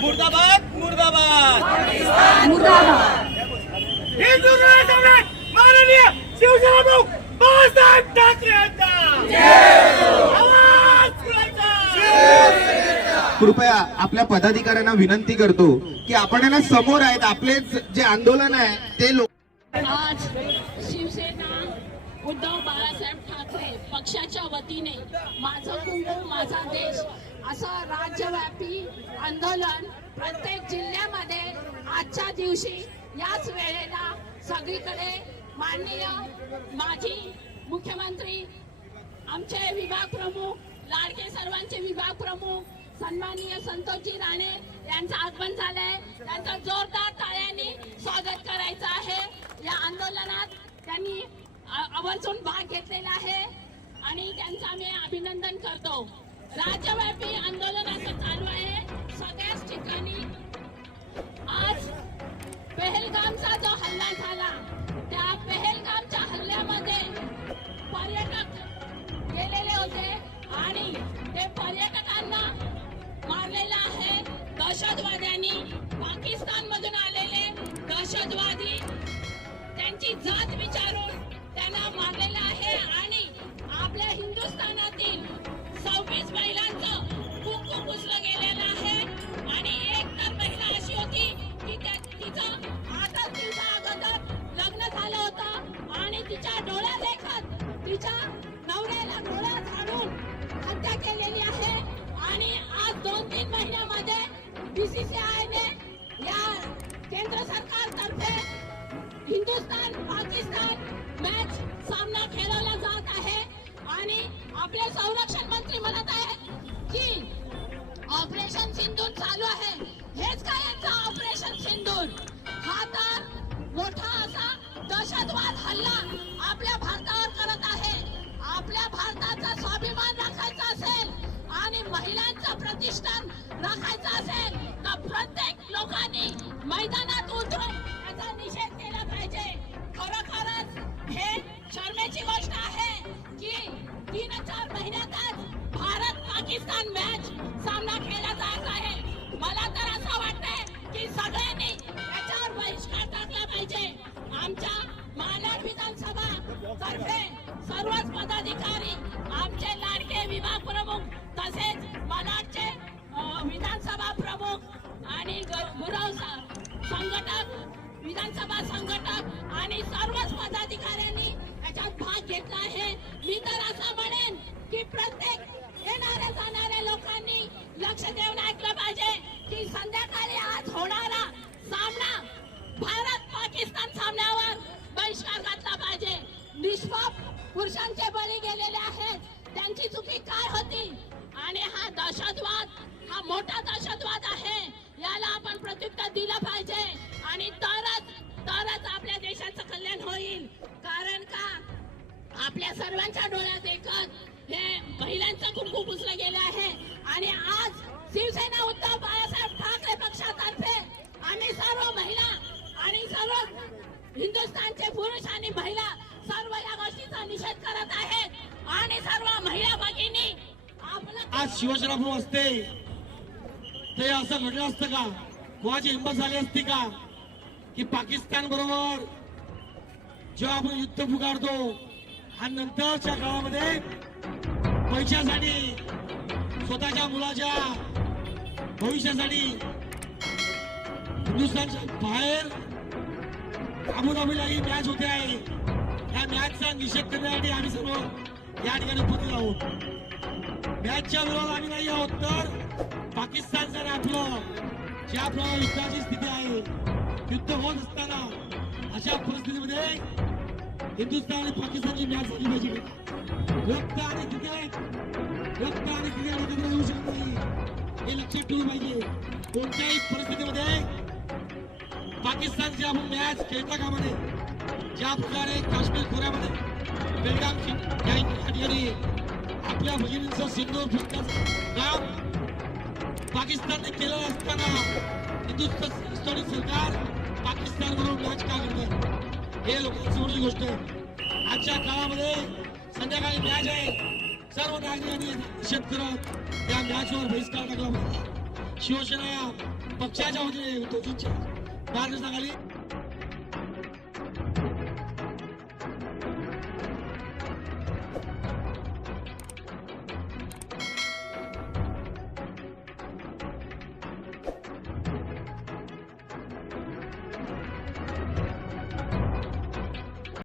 मुर्दाबाद मुर्दाबाद हिंदू राष्ट्रवादी माननीय शिवसेना प्रमुख बाळासाहेब ठाकरे यांचा आवाज बुलंद. कृपया आपल्या पदाधिकाऱ्यांना विनंती करतो की आपण यांना समोर आहेत, आपलेच जे आंदोलन आहे ते लोक आज शिवसेना उद्धव बाळासाहेब ठाकरे पक्षाच्या वतीने माझं कुटुंब माझा देश असं राज्यव्यापी आंदोलन प्रत्येक जिल्ह्यामध्ये आजच्या दिवशी याच वेळेला सगळीकडे माननीय माजी मुख्यमंत्री आमचे विभाग प्रमुख लाडके सर्वांचे विभाग प्रमुख सन्माननीय संतोषजी राणे यांचं आगमन झालंय. त्यांचं जोरदार टाळ्यांनी स्वागत करायचं आहे. या आंदोलनात त्यांनी आवर्जून भाग घेतलेला आहे आणि त्यांचं आम्ही अभिनंदन करतो. राज्यव्यापी आंदोलन असं चालू आहे सगळ्याच ठिकाणी. आज पहलगामचा जो हल्ला झाला त्या पहलगामच्या हल्ल्यामध्ये पर्यटक गेलेले होते आणि ते पर्यटकांना मारलेलं आहे दहशतवाद्यांनी. पाकिस्तान मधून आलेले दहशतवादी त्यांची जात विचारून त्यांना मारलेलं आहे आणि आपल्या हिंदुस्थानातील 26 महिलांचं कुंकू पुसलं गेलेलं आहे. आणि एक तर महिला अशी होती की तिचं आता दिवसा अगोदर लग्न झालं होतं आणि तिच्या डोळ्या देखत तिच्या नवऱ्याला डोळा झाडून हत्या केलेली आहे. आणि आज 2-3 महिन्यामध्ये बीसीसीआयने या केंद्र सरकारतर्फे हिंदुस्थान पाकिस्तान मॅच सामना खेळवला जात आहे आणि आपले संरक्षण मंत्री म्हणत आहेत की ऑपरेशन सिंदूर चालू आहे. हेच काय यांचा ऑपरेशन सिंदूर? हा तर मोठा असा दहशतवाद हल्ला आपल्या भारतावर करत आहे. आपल्या भारताचा स्वाभिमान राखायचा असेल आणि महिलांचं प्रतिष्ठान राखायचं असेल तर प्रत्येक लोकांनी मैदानात उतरून याचा निषेध केला पाहिजे. खरोखरच हे शर्मेची गोष्ट आहे की 3-4 महिन्यातच भारत पाकिस्तान मॅच सामना खेळला जात आहे. मला तर असं वाटतंय की सगळ्यांनी याच्यावर बहिष्कार टाकला पाहिजे. आमच्या मालाड विधानसभा तर्फे सर्वच पदाधिकारी आमचे लाडके विभाग प्रमुख तसेच मालाडचे विधानसभा प्रमुख आणि गुरव संघटक विधानसभा संघटक आणि सर्वच पदाधिकाऱ्यांनी याच्यात भाग घेतला आहे. मी तर असं म्हणेन की प्रत्येक येणाऱ्या जाणाऱ्या लोकांनी लक्ष देऊन ऐकलं पाहिजे की संध्याकाळी आज होणारा सामना भारत पाकिस्तान सामन्यावर बहिष्कार घातला पाहिजे. निष्पाप पुरुषांचे बळी गेलेले आहेत. त्यांची चुकी काय होती? आणि हा दहशतवाद हा मोठा दहशतवाद आहे. याला आपण प्रत्युत्तर दिलं पाहिजे आणि तरच आपल्या देशाचं कल्याण होईल. कारण का आपल्या सर्वांच्या डोळ्यात एकच हे महिलांचं कुंकू पुसलं गेलं आहे. आणि आज शिवसेना उद्धव बाळासाहेब ठाकरे पक्षातर्फे आम्ही सर्व महिला आणि सर्व हिंदुस्थानचे पुरुष आणि महिला सर्व या गोष्टीचा निषेध करत आहेत. आणि सर्व महिला भगिनी आज शिवसेना प्रमुख असते ते असं घडलं असतं का? कोणाची हिंमत झाली असती का की पाकिस्तान बरोबर जेव्हा आपण युद्ध पुकारतो आणि नंतरच्या काळामध्ये पैशासाठी स्वतःच्या मुलाच्या भविष्यासाठी हिंदुस्थानच्या बाहेर अबुधाबीला ही मॅच होते आहे. या मॅचचा निषेध करण्यासाठी आम्ही सर्व या ठिकाणी उपस्थित आहोत. मॅचच्या विरोधात आम्ही नाही आहोत तर पाकिस्तानचं आणि आपलं ज्याप्रमाणे युद्धाची स्थिती आहे युद्ध होत असताना अशा परिस्थितीमध्ये हिंदुस्थान आणि पाकिस्तानची मॅच झाली पाहिजे. रक्त आणि क्रिकेट एकत्र येऊ शकत नाही हे लक्षात ठेवलं पाहिजे. कोणत्याही परिस्थितीमध्ये पाकिस्तानची आपण मॅच खेळता कामा नये. ज्या प्रकारे काश्मीर खोऱ्यामध्ये बेलगाम ठिकाणी आपल्या भगिनींचं सिंदूर पुसण्याचं काम पाकिस्तानने केलं असताना हिंदुस्थानी सरकार पाकिस्तान बरोबर मॅच का करत हे लोकांसमोरची गोष्ट आहे. आजच्या काळामध्ये संध्याकाळी मॅच आहे. सर्व नागरिकांनी निषेध करत त्या मॅचवर बहिष्कार टाकला पाहिजे. शिवसेना पक्षाच्या वतीने उद्धव मार्गदर्शनाखाली